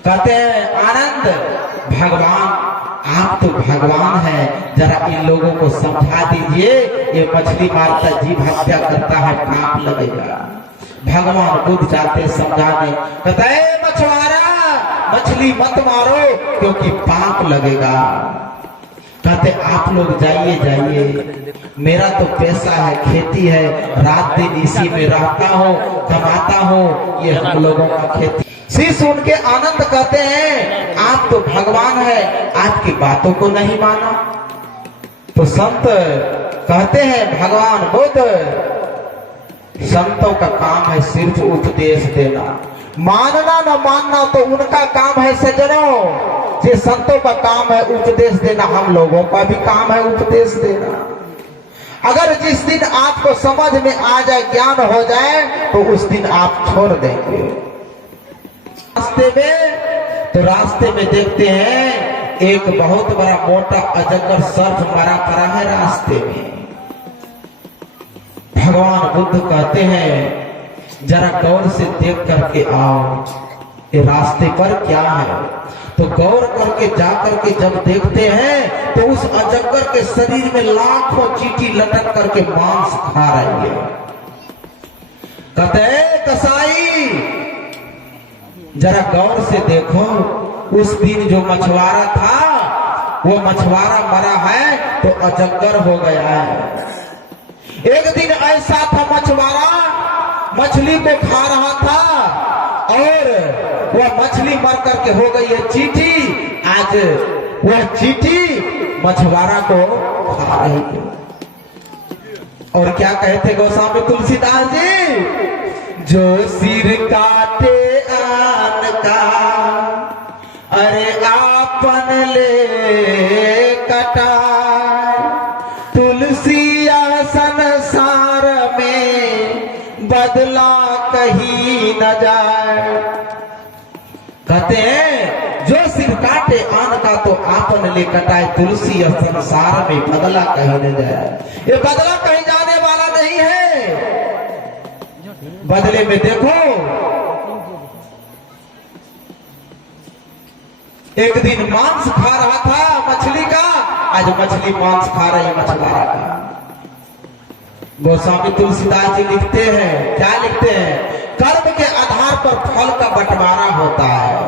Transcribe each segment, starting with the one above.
कहते हैं आनंद भगवान, आप तो भगवान हैं, जरा इन लोगों को समझा दीजिए। ये मछली मारता जीव हत्या करता है, पाप लगेगा। भगवान बुद्ध जाते समझाने, कहता है मछुआरा मछली मत मारो क्योंकि पाप लगेगा। कहते आप लोग जाइए जाइए, मेरा तो पैसा है, खेती है, रात दिन इसी में रहता हूँ, कमाता हूँ, ये हम लोगों का खेती। शीश उनके आनंद कहते हैं आप तो भगवान है, आपकी बातों को नहीं माना। तो संत कहते हैं भगवान बुद्ध, संतों का काम है सिर्फ उपदेश देना, मानना न मानना तो उनका काम है सज्जनों। ये संतों का काम है उपदेश देना, हम लोगों का भी काम है उपदेश देना। अगर जिस दिन आपको समझ में आ जाए, ज्ञान हो जाए, तो उस दिन आप छोड़ देंगे। रास्ते में देखते हैं एक बहुत बड़ा मोटा अजगर सर्प मरा पड़ा है रास्ते में। भगवान बुद्ध कहते हैं जरा गौर से देख करके आओ, ये रास्ते पर क्या है। तो गौर करके जा करके जब देखते हैं तो उस अजगर के शरीर में लाखों चींटी लटक करके मांस खा रही है। कहते हैं कसाई जरा गौर से देखो, उस दिन जो मछुआरा था वो मछुआरा मरा है तो अजगर हो गया है। एक दिन ऐसा था मछुआरा मछली को खा रहा था और वह मछली मर करके हो गई है चींटी। आज वह चींटी मछुआरा को खा रही है। और क्या कहते गोस्वामी तुलसीदास जी, जो सिर काटे आन का अरे आपन ले कटाए, तुलसी संसार में बदला कहीं न जाए। कहते हैं जो सिर काटे आन का तो आपन ले कटाए, तुलसी संसार में बदला कहीं न जाए। ये बदला कहीं जाने वाला नहीं है। बदले में देखो एक दिन मांस खा रहा था मछली का, आज मछली मांस खा रही मछुआरा का। गोस्वामी तुलसीदास जी लिखते हैं, क्या लिखते हैं, कर्म के आधार पर फल का बंटवारा होता है।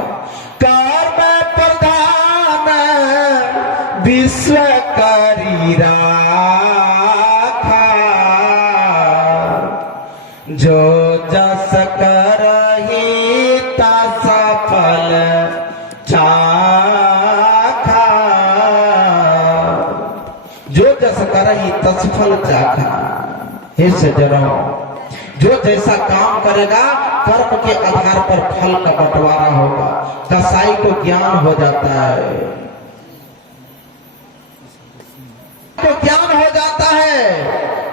कर्म प्रधान विश्व करी राखा, जो जस करहि तस फल चाखा, जो जस करहि तस फल चाखा। हे सज्जनों, जो जैसा काम करेगा कर्म के आधार पर फल का बंटवारा होगा। कसाई को ज्ञान हो जाता है, तो ज्ञान हो जाता है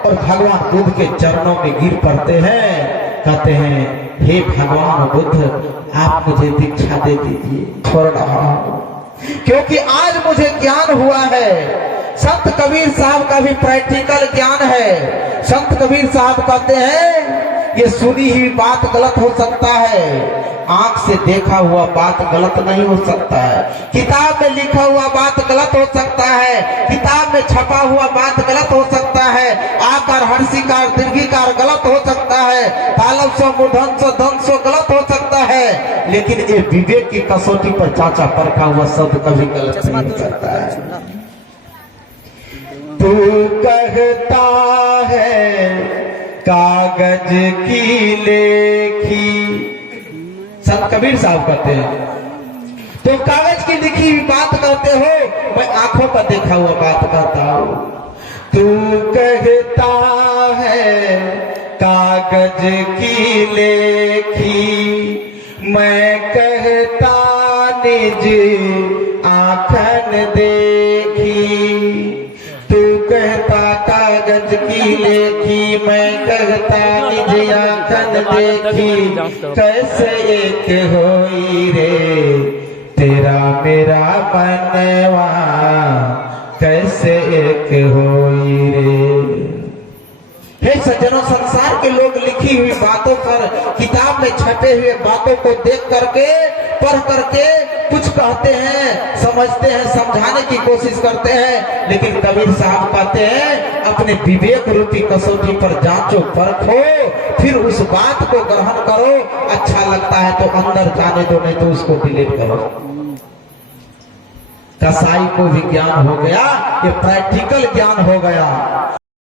और भगवान बुद्ध के चरणों में गिर पड़ते हैं। कहते हैं हे भगवान बुद्ध, आप मुझे दीक्षा दे दीजिए, छोड़ रहा हूं क्योंकि आज मुझे ज्ञान हुआ है। संत कबीर साहब का भी प्रैक्टिकल ज्ञान है। संत कबीर साहब कहते हैं ये सुनी हुई बात गलत हो सकता है, आंख से देखा हुआ बात गलत नहीं हो सकता है। किताब में लिखा हुआ बात गलत हो सकता है, किताब में छपा हुआ बात गलत हो सकता है, आकार हर्षिकार दीर्घिकार गलत हो सकता है, तालब सो मूर्धन सो धन सो गलत हो सकता है, लेकिन ये विवेक की कसौटी पर चाचा परखा हुआ शब्द कभी गलत नहीं हो सकता है। तू कहता है कागज की लेखी, संत कबीर साहब कहते हैं तो कागज की लिखी हुई बात कहते हो, मैं आंखों का देखा हुआ बात कहता हूं। तू कहता है कागज की लेखी, मैं कहता निज आंखन देखी। तू कहता कागज की लेखी, मैं कहता निज आंखन देखी। कैसे एक होई रे तेरा मेरा बनवा, कैसे एक होई रे। हे सज्जनों, संसार के लोग लिखी हुई बातों पर, किताब में छपे हुए बातों को देख करके, पढ़ करके कुछ कहते हैं, समझते हैं, समझाने की कोशिश करते हैं, लेकिन कबीर साहब कहते हैं अपने विवेक रूपी कसौटी पर जांचो, परखो, फिर उस बात को ग्रहण करो। अच्छा लगता है तो अंदर जाने दो, नहीं तो उसको डिलीट करो। कसाई को भी ज्ञान हो गया, ये प्रैक्टिकल ज्ञान हो गया।